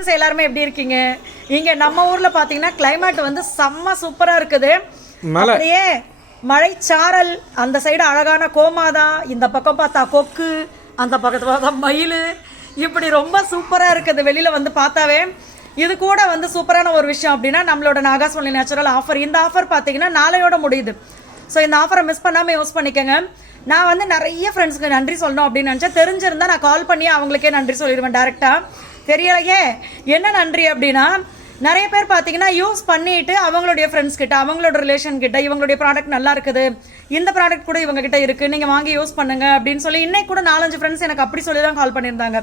Friends எல்லாருமே எப்படி இருக்கீங்க? இங்க நம்ம ஊர்ல பாத்தீங்கன்னா கிளைமேட் வந்து செம்ம சூப்பரா இருக்குது. அப்படியே மழைச்சாரல், அந்த சைடு அழகான கோமாதா, இந்த பக்கம் பார்த்தா கொக்கு, அந்த பக்கத்துல பார்த்தா மயில், இப்படி ரொம்ப சூப்பரா இருக்குது வெளியில வந்து பார்த்தாவே. இது கூட வந்து சூப்பரான ஒரு விஷயம் அப்படின்னா நம்மளோட நாகாஸ்வலி நேச்சுரல் ஆஃபர். இந்த ஆஃபர் பார்த்தீங்கன்னா நாளையோட முடியுது. ஸோ இந்த ஆஃபரை மிஸ் பண்ணாமல் யூஸ் பண்ணிக்கோங்க. நான் வந்து நிறைய ஃப்ரெண்ட்ஸ்க்கு நன்றி சொல்லணும் அப்படின்னு நினச்சேன். தெரிஞ்சிருந்தா நான் கால் பண்ணி அவங்களுக்கே நன்றி சொல்லிடுவேன் டேரெக்டாக. தெரியலையே என்ன நன்றி அப்படின்னா, நிறைய பேர் பார்த்தீங்கன்னா யூஸ் பண்ணிட்டு அவங்களுடைய ஃப்ரெண்ட்ஸ் கிட்ட, அவங்களோட ரிலேஷன் கிட்ட, இவங்களுடைய ப்ராடக்ட் நல்லா இருக்குது, இந்த ப்ராடக்ட் கூட இவங்க கிட்ட இருக்குது, நீங்கள் வாங்கி யூஸ் பண்ணுங்க அப்படின்னு சொல்லி இன்னைக்கு கூட 4-5 ஃப்ரெண்ட்ஸ் எனக்கு அப்படி சொல்லி தான் கால் பண்ணியிருந்தாங்க.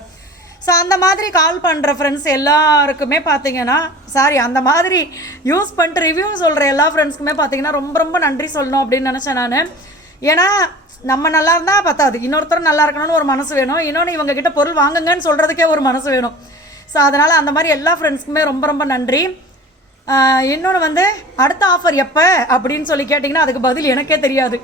ஸோ அந்த மாதிரி கால் பண்ணுற ஃப்ரெண்ட்ஸ் எல்லாருக்குமே பார்த்தீங்கன்னா, அந்த மாதிரி யூஸ் பண்ணிட்டு ரிவ்யூ சொல்கிற எல்லா ஃப்ரெண்ட்ஸ்க்குமே பார்த்தீங்கன்னா ரொம்ப ரொம்ப நன்றி சொல்லணும் அப்படின்னு நினச்சேன் நான். ஏன்னா நம்ம நல்லா இருந்தால் பத்தாது, இன்னொருத்தரும் நல்லா இருக்கணும்னு ஒரு மனசு வேணும், இன்னொன்று இவங்க கிட்ட பொருள் வாங்குங்கன்னு சொல்கிறதுக்கே ஒரு மனசு வேணும். ஸோ அதனால் அந்த மாதிரி எல்லா ஃப்ரெண்ட்ஸ்க்குமே ரொம்ப ரொம்ப நன்றி. இன்னொன்று வந்து அடுத்த ஆஃபர் எப்போ அப்படின்னு சொல்லி கேட்டிங்கன்னா அதுக்கு பதில் எனக்கே தெரியாது.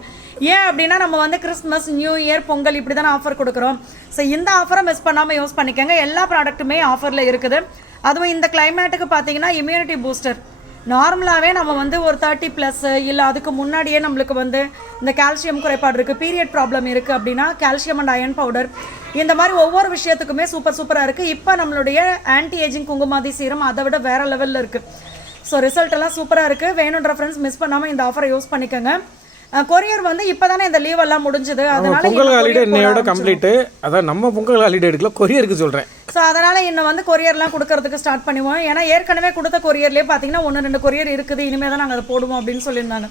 ஏன் அப்படின்னா நம்ம வந்து கிறிஸ்மஸ், நியூ இயர், பொங்கல் இப்படி தானே ஆஃபர் கொடுக்குறோம். ஸோ இந்த ஆஃபரை மிஸ் பண்ணாமல் யூஸ் பண்ணிக்கோங்க. எல்லா ப்ராடக்ட்டுமே ஆஃபரில் இருக்குது. அதுவும் இந்த கிளைமேட்டுக்கு பார்த்தீங்கன்னா இம்யூனிட்டி பூஸ்டர். நார்மலாகவே நம்ம வந்து ஒரு 30+ இல்லை அதுக்கு முன்னாடியே நம்மளுக்கு வந்து இந்த கால்சியம் குறைபாடு இருக்குது, பீரியட் ப்ராப்ளம் இருக்குது அப்படின்னா கால்சியம் அண்ட் அயன் பவுடர், இந்த மாதிரி ஒவ்வொரு விஷயத்துக்குமே சூப்பராக இருக்குது. இப்போ நம்மளுடைய ஆன்டி ஏஜிங் குங்குமாதி சீரம் அதை விட வேறு லெவலில் இருக்குது. ஸோ ரிசல்ட் எல்லாம் சூப்பராக இருக்குது. வேணுன்ற ஃப்ரெண்ட்ஸ் மிஸ் பண்ணாமல் இந்த ஆஃபரை யூஸ் பண்ணிக்கோங்க. கொரியர் வந்து இப்போதானே இந்த லீவ் எல்லாம் முடிஞ்சது, அதனால பொங்கல் ஹாலிடே இன்னையோட கம்ப்ளீட். அதான் நம்ம பொங்கல் ஹாலிடே எடுக்கல, கொரியருக்கு சொல்கிறேன். ஸோ அதனால் இன்னும் வந்து கொரியர்லாம் கொடுக்கறதுக்கு ஸ்டார்ட் பண்ணுவோம். ஏன்னா ஏற்கனவே கொடுத்த கொரியர்லேயே பார்த்தீங்கன்னா 1-2 கொரியர் இருக்குது, இனிமேல் தான் நாங்கள் அதை போடுவோம் அப்படின்னு சொல்லியிருந்தாங்க.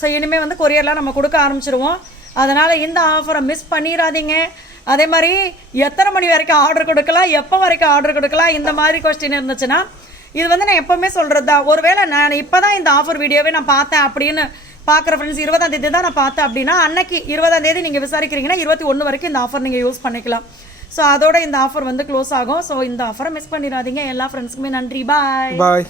ஸோ இனிமேல் வந்து கொரியர்லாம் நம்ம கொடுக்க ஆரம்பிச்சிருவோம். அதனால் இந்த ஆஃபரை மிஸ் பண்ணிடாதீங்க. அதே மாதிரி எத்தனை மணி வரைக்கும் ஆர்டர் கொடுக்கலாம், எப்போ வரைக்கும் ஆர்டர் கொடுக்கலாம், இந்த மாதிரி கொஸ்டின் இருந்துச்சுன்னா இது வந்து நான் எப்போவுமே சொல்கிறது தான். ஒருவேளை நான் இப்போ தான் இந்த ஆஃபர் வீடியோவே நான் பார்த்தேன் அப்படின்னு பார்க்குற ஃப்ரெண்ட்ஸ் 20ஆம் தேதி தான் நான் பார்த்தேன் அப்படின்னா, அன்னைக்கு 20ஆம் தேதி நீங்கள் விசாரிக்கிறீங்கன்னா 21 வரைக்கும் இந்த ஆஃபர் நீங்கள் யூஸ் பண்ணிக்கலாம். ஸோ அதோட இந்த ஆஃபர் வந்து க்ளோஸ் ஆகும். ஸோ இந்த ஆஃபரை மிஸ் பண்ணிடாதீங்க. எல்லா ஃப்ரெண்ட்ஸுக்குமே நன்றி. பாய்.